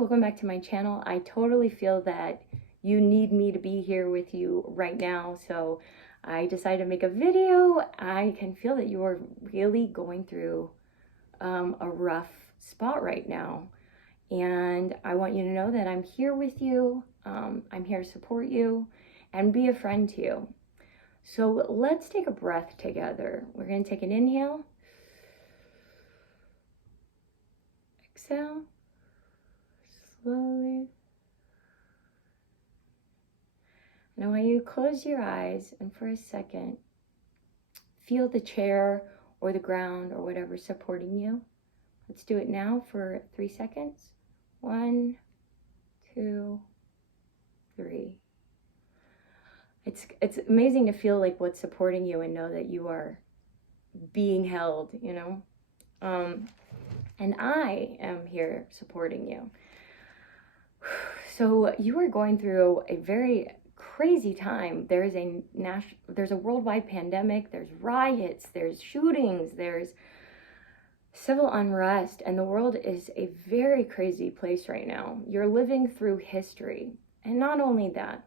welcome back to my channel. I totally feel that you need me to be here with you right now, so I decided to make a video. I can feel that you are really going through a rough spot right now, and I want you to know that I'm here with you. I'm here to support you and be a friend to you. So let's take a breath together. We're going to take an inhale, exhale, slowly. And I want you to close your eyes and for a second, feel the chair or the ground or whatever supporting you. Let's do it now for 3 seconds. 1, 2, 3. It's amazing to feel like what's supporting you and know that you are being held, you know? And I am here supporting you. So you are going through a very crazy time. There's a worldwide pandemic, there's riots, there's shootings, there's civil unrest, and the world is a very crazy place right now. You're living through history. And not only that,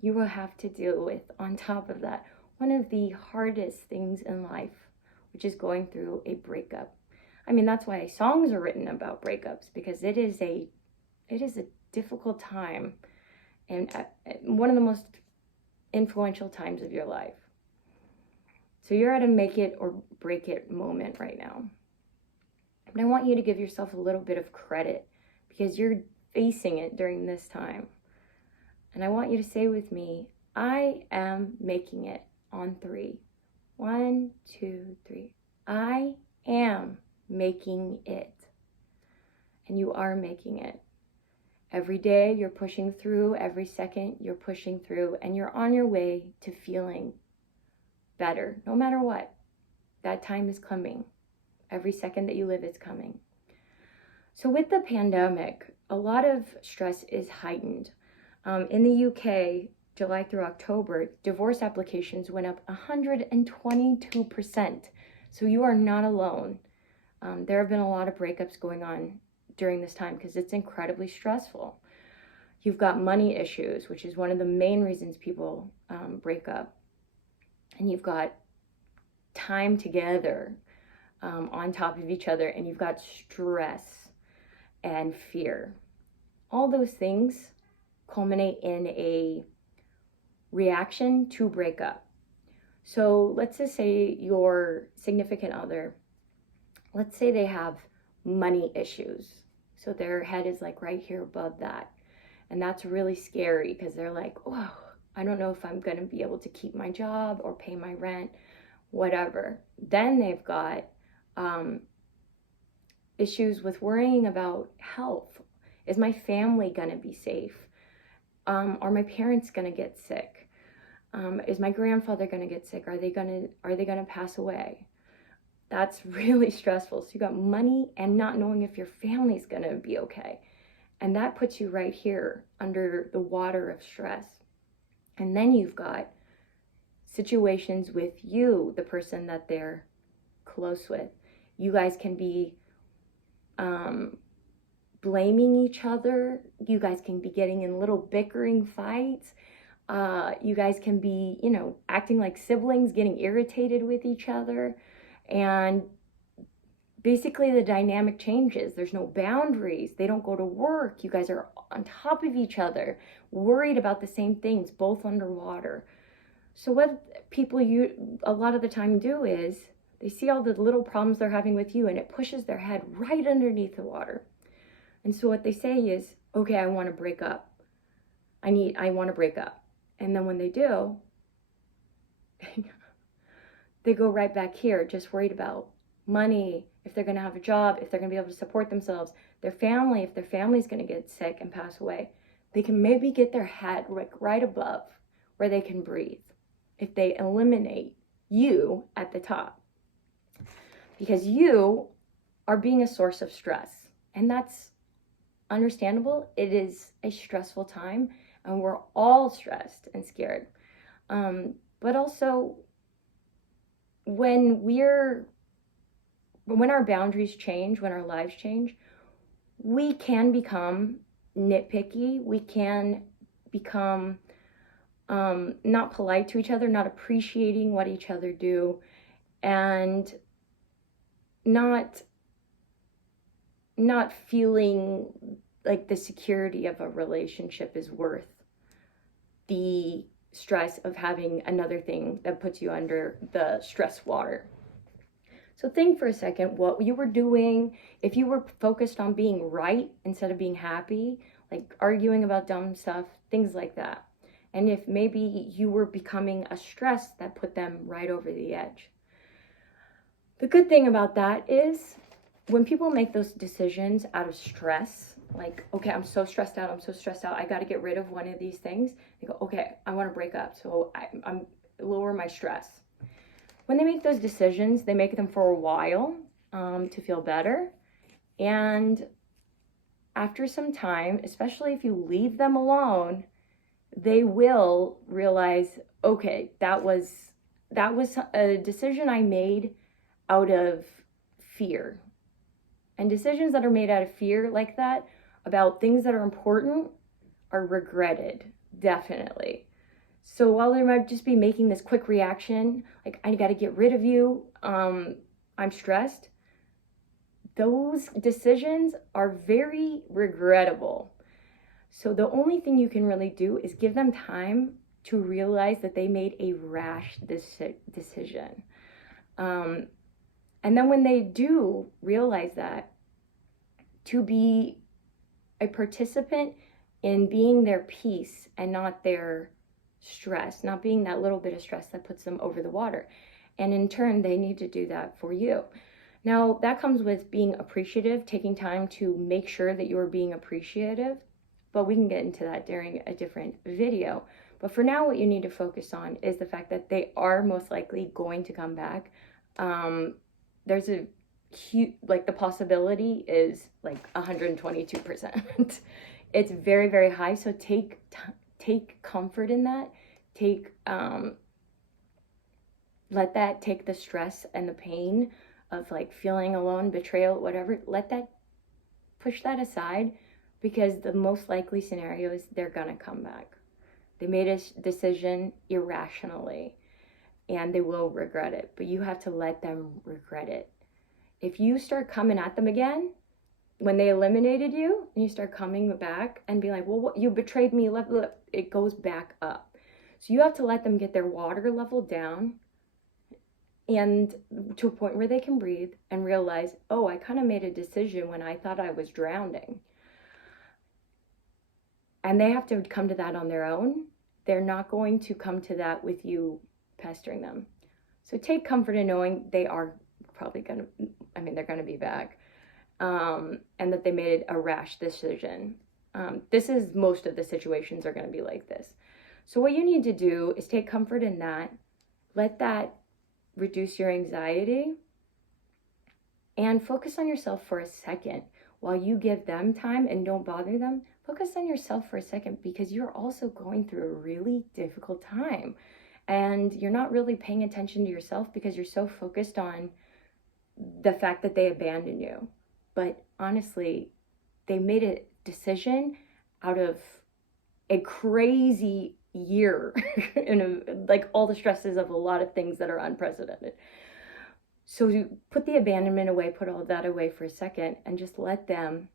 you will have to deal with, on top of that, one of the hardest things in life, which is going through a breakup. I mean, that's why songs are written about breakups, because it is a difficult time and one of the most influential times of your life. So you're at a make it or break it moment right now. But I want you to give yourself a little bit of credit because you're facing it during this time. And I want you to say with me, I am making it on 3. 1, 2, 3. I am making it. And you are making it. Every day you're pushing through, every second you're pushing through, and you're on your way to feeling better, no matter what. That time is coming. Every second that you live, it's coming. So with the pandemic, a lot of stress is heightened. In the UK, July through October, divorce applications went up 122%. So you are not alone. There have been a lot of breakups going on during this time because it's incredibly stressful. You've got money issues, which is one of the main reasons people break up. And you've got time together on top of each other, and you've got stress and fear. All those things culminate in a reaction to breakup. So let's just say your significant other, let's say they have money issues. So their head is like right here above that. And that's really scary because they're like, oh, I don't know if I'm going to be able to keep my job or pay my rent, whatever. Then they've got issues with worrying about health. Is my family going to be safe? Are my parents going to get sick? Is my grandfather going to get sick? Are they going to pass away? That's really stressful. So you got money and not knowing if your family's going to be okay. And that puts you right here under the water of stress. And then you've got situations with you, the person that they're close with. You guys can be blaming each other. You guys can be getting in little bickering fights. You guys can be, acting like siblings, getting irritated with each other. And basically the dynamic changes. There's no boundaries. They don't go to work. You guys are on top of each other, worried about the same things, both underwater. So what people a lot of the time do is they see all the little problems they're having with you, and it pushes their head right underneath the water. And so what they say is, okay, I want to break up. I want to break up. And then when they do, they go right back here, just worried about money, if they're going to have a job, if they're going to be able to support themselves, their family, if their family's going to get sick and pass away. They can maybe get their head right above where they can breathe if they eliminate you at the top. Because you are being a source of stress. And that's understandable. It is a stressful time, and we're all stressed and scared. But also, when our boundaries change, when our lives change, we can become nitpicky. We can become not polite to each other, not appreciating what each other do, and not feeling like the security of a relationship is worth the stress of having another thing that puts you under the stress water. So think for a second what you were doing. If you were focused on being right instead of being happy, like arguing about dumb stuff, things like that. And if maybe you were becoming a stress that put them right over the edge. The good thing about that is when people make those decisions out of stress, like, okay, I'm so stressed out, I got to get rid of one of these things. They go, okay, I want to break up, so I'm lower my stress. When they make those decisions, they make them for a while to feel better. And after some time, especially if you leave them alone, they will realize, okay, that was a decision I made out of fear. And decisions that are made out of fear like that, about things that are important, are regretted, definitely. So while they might just be making this quick reaction, like, I got to get rid of you, I'm stressed, those decisions are very regrettable. So the only thing you can really do is give them time to realize that they made a rash decision. And then when they do realize that, to be a participant in being their peace and not their stress, not being that little bit of stress that puts them over the water. And in turn, they need to do that for you. Now, that comes with being appreciative, taking time to make sure that you're being appreciative, but we can get into that during a different video. But for now, what you need to focus on is the fact that they are most likely going to come back. There's a huge, like, the possibility is like 122%. It's very, very high. So take comfort in that. Let that take the stress and the pain of like feeling alone, betrayal, whatever. Push that aside, because the most likely scenario is they're gonna come back. They made a decision irrationally and they will regret it, but you have to let them regret it. If you start coming at them again, when they eliminated you, and you start coming back and be like, well, what, you betrayed me, it goes back up. So you have to let them get their water level down and to a point where they can breathe and realize, oh, I kind of made a decision when I thought I was drowning. And they have to come to that on their own. They're not going to come to that with you pestering them. So take comfort in knowing they are probably they're going to be back. And that they made a rash decision. This is, most of the situations are going to be like this. So what you need to do is take comfort in that, let that reduce your anxiety, and focus on yourself for a second. While you give them time and don't bother them, focus on yourself for a second, because you're also going through a really difficult time. And you're not really paying attention to yourself because you're so focused on the fact that they abandoned you. But honestly, they made a decision out of a crazy year and like all the stresses of a lot of things that are unprecedented. So you put the abandonment away, put all of that away for a second, and just let them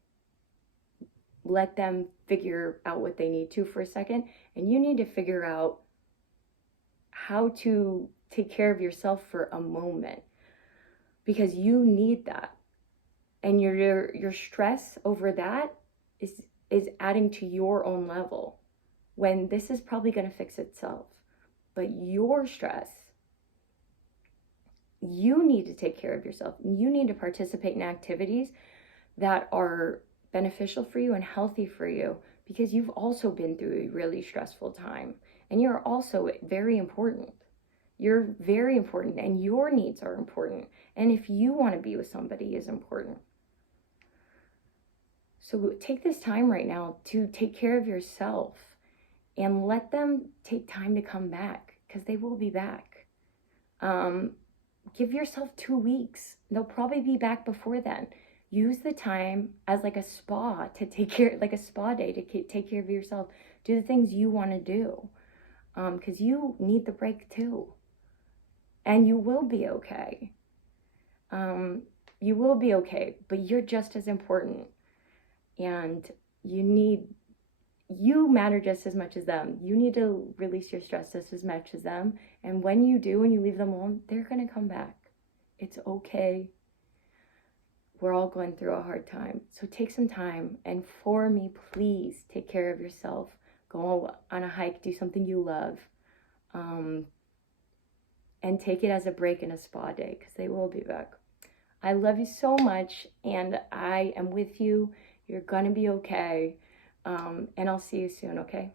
figure out what they need to for a second. And you need to figure out how to take care of yourself for a moment, because you need that. And your stress over that is adding to your own level, when this is probably going to fix itself. But your stress, you need to take care of yourself. You need to participate in activities that are beneficial for you and healthy for you, because you've also been through a really stressful time, and you're also very important. You're very important, and your needs are important. And if you want to be with somebody is important. So take this time right now to take care of yourself, and let them take time to come back, because they will be back. Give yourself 2 weeks. They'll probably be back before then. use the time as like a spa to take care, like a spa day to take care of yourself. Do the things you want to do, because you need the break too, and you will be okay. You will be okay, but you're just as important, and you matter just as much as them. You need to release your stress just as much as them, and when you do and you leave them alone, they're gonna come back. It's okay. We're all going through a hard time. So take some time. And for me, please take care of yourself. Go on a hike, do something you love. And take it as a break and a spa day, because they will be back. I love you so much, and I am with you. You're going to be okay. And I'll see you soon, okay?